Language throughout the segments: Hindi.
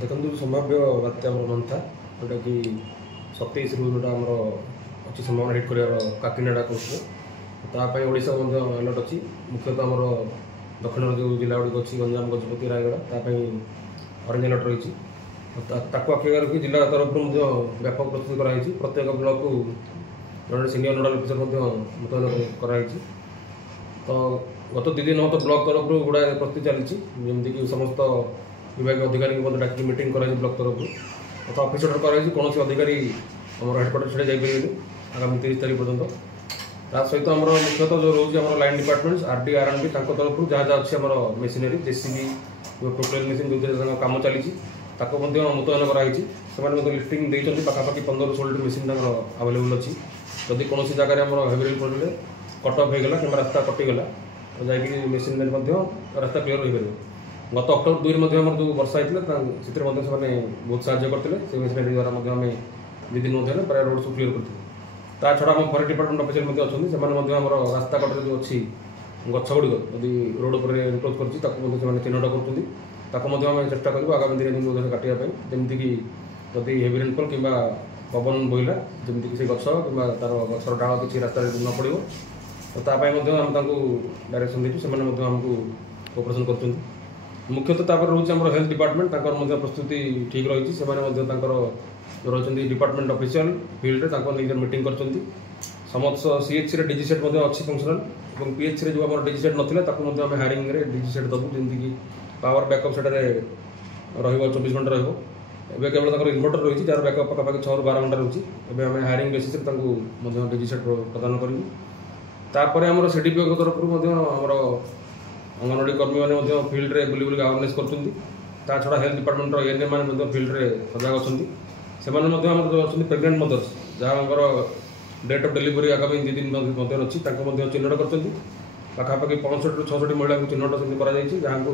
देखो संभाव्य बात्या मंथा जोटा कि 27 जोटा आम अच्छी संभावना हिट कर काकिनाडा कोस्ट तापाई ओडिशा अलर्ट अच्छी मुख्यतः आम दक्षिण जो जिला गुड़िक अच्छी गंजाम गजपति रायगढ़ ऑरेंज अलर्ट रही आखिर रखी जिला तरफ व्यापक प्रस्तुति कराई प्रत्येक ब्लॉक को जो सीनियर नोडाल अफिसर मुतयन कराई तो गत 2 दिन हम तो ब्लॉक तरफ गुड़ाए प्रस्तुति चली जमीक समस्त विभाग अधिकारी डाक मीटिंग कर ब्लॉक तरफ तो ऑफिस ऑर्डर कराई कौन अधिकारी आम हेडक्वार्टर छाड़ी जापर आगामी 30 तारीख पर्यटन ता सहित आम मुख्यतः जो रोज आम लाइन डिपार्टमेंट्स आरडी आरएनबी तरफ जहाँ जहाँ अच्छी आम मेसीनरी जेसीबी प्रोक्लेयर मेसीन जो कम चली मुतयन कराई लिफ्टिंग देती पाखापाखि 15-16 मेसीन आवेलेबल अच्छी जदि कौन जगह आम हेवी रेन पड़े कट अफ होगा कि रास्ता कटिगला तो जाकि मेसीन रास्ता क्लीयर हो पार गत अक्टोबर 2 में जो वर्षा होता है से बहुत साहय करते मेसीनरी द्वारा आम 2 दिन मध्य प्राय रोड सब क्लीयर करते ता छड़ा आम फरेस्ट डिपार्टमेंट अफिसर अच्छा से रास्ता कटे जो अच्छी गछ गुड़िक यदि रोड पर एनक्रोच कर चिन्हट कर चेष्टा करूँ आगामी 2 दिन काटापी जमीक जदि हेवी रेनफल कि पवन बोला जमीक से गछ कि तार गचर डाल किसी रास्ता न पड़ो तो तापाई आम डायरेक्शन देचु आमको कोऑपरेशन कर मुख्यतः रोचे आम हेल्थ डिपार्टमेंट प्रस्तुति ठीक रही जो रही डिपार्टमेंट ऑफिशियल फील्ड में मीटिंग कर समस्त सीएचसी डीजी सेट अच्छी फंक्शनल और पीएचसी जो आम डीजी सेट नाला आम हायरिंग डीजी सेट दबू जमीक पावर बैकअप से 24 घंटा रही केवल इनभर्टर रही जार बैकअप पाखापाखि 6-12 घंटा रही है हायरिंग बेसिस डीजी सेट प्रदान करूँ तापर आम सीडीपीओ तरफ आमर अंगनवाड़ी कर्मी मैंने फिल्ड में बुली बुली अवेयरनेस कर छड़ा हेल्थ डिपार्टमेंट एएनएम मैंने फिल्ड में सजग अच्छा जो अच्छे प्रेग्नेंट मदर्स जहाँ डेट ऑफ डिलीवरी आगामी 2 दिन अच्छी चिन्हट कर पाखापाखि 65-66 महिला को चिन्हट जहाँ को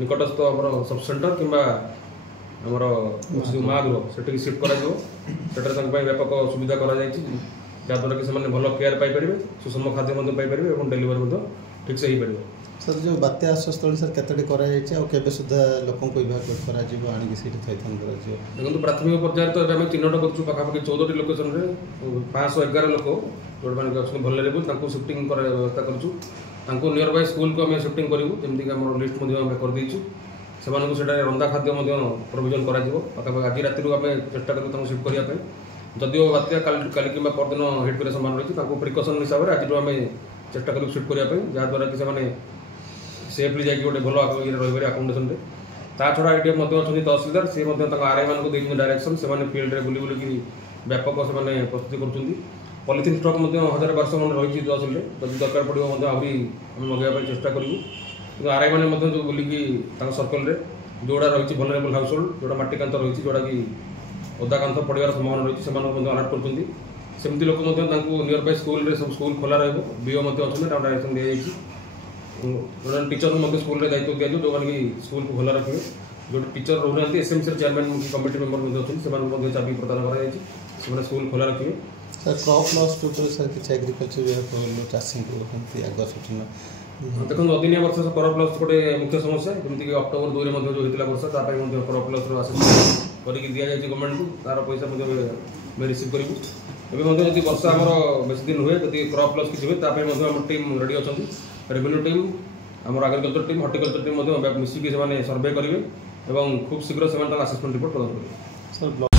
निकटस्थ आम सब सेंटर कि जो माँ गृह से सिफ्ट कर व्यापक सुविधा जहाँद्वारा कि भल केयर पाइपर सुषम खाद्य पाइपर और डेलीवरी ठीक से हो पार सर जो बात्या आश्रयस्थल सर केते सुधा लोक इवाकुएट कर देखो प्राथमिक पर्यायर तो आम चिन्हट कर पाखापाखि 14 लोकेशन में 511 लोक जो मैंने भलरेबल सिफ्टिंग व्यवस्था करूँ नियर बाय स्कूल को आम सिफ्टिंग करूँ जमीक आम लिस्ट करदेचु से रंधा खाद्य प्रोविजन कर आज राति आम चेष्टा करूँ सिफ्ट करने जदिव बात्या काली कि परदिन हिट कर संभावना रही प्रिकसन हिसाब से आज आम चेष्टा करूँ सिफ्ट करने जहाँद्वारा कि सेफ्ली जाकि गोटे भल रही आकोमोडेसन छड़ा ये अच्छे तहसिलदार सी आरआई मान डायरेक्शन से फिल्ड में बुली बुलिकी व्यापक से प्रस्तुति कर पॉलिथिन स्टॉक 1000-1200 खंड रही तहसिल जब दरकार पड़ो आहरी मगाइवाई चेष्टा करूँ आरआई मैंने जो बुलिकी सर्कल में जोड़ा रही भलरेबल हाउस होल्ड जोड़ा मटी कांथ रही जोड़ा कि ओदा कांथ पड़ार संभावना रही से अलर्ट करमती लोक नियर बाय स्कूल सब स्कूल खोला बीओ अच्छा डायरेक्शन दी जो टीचर स्कूल में दायित्व दिया जो मैंने स्कूल को खोला रखिए जो टीचर रोना एसएमसी चेयरमैन कमिटी मेंबर अच्छे चाबी प्रदान कर स्कूल खोला रखिए sir crop loss total sir किसी एग्रीकल्चर चाषी को आग सूचना देखो अदिनिया वर्षा क्रॉप लॉस गोटे मुख्य समस्या जमीक अक्टोबर 2 में जो होता वर्षा क्रॉप लॉस आसेसमेंट कर दि जाए गवर्नमेंट को तार पैसा रिसीव करूँ एवं वर्षा आमर बेस दिन हुए जब क्रॉप लॉस किसी हुए आम टीम रेडी अच्छा रेवेन्यू टीम आम एग्रीकल्चर टीम हर्टिकल्चर टीम मिसिकी सर्वे करेंगे और खूब शीघ्र से आसेसमेंट रिपोर्ट प्रदान करेंगे।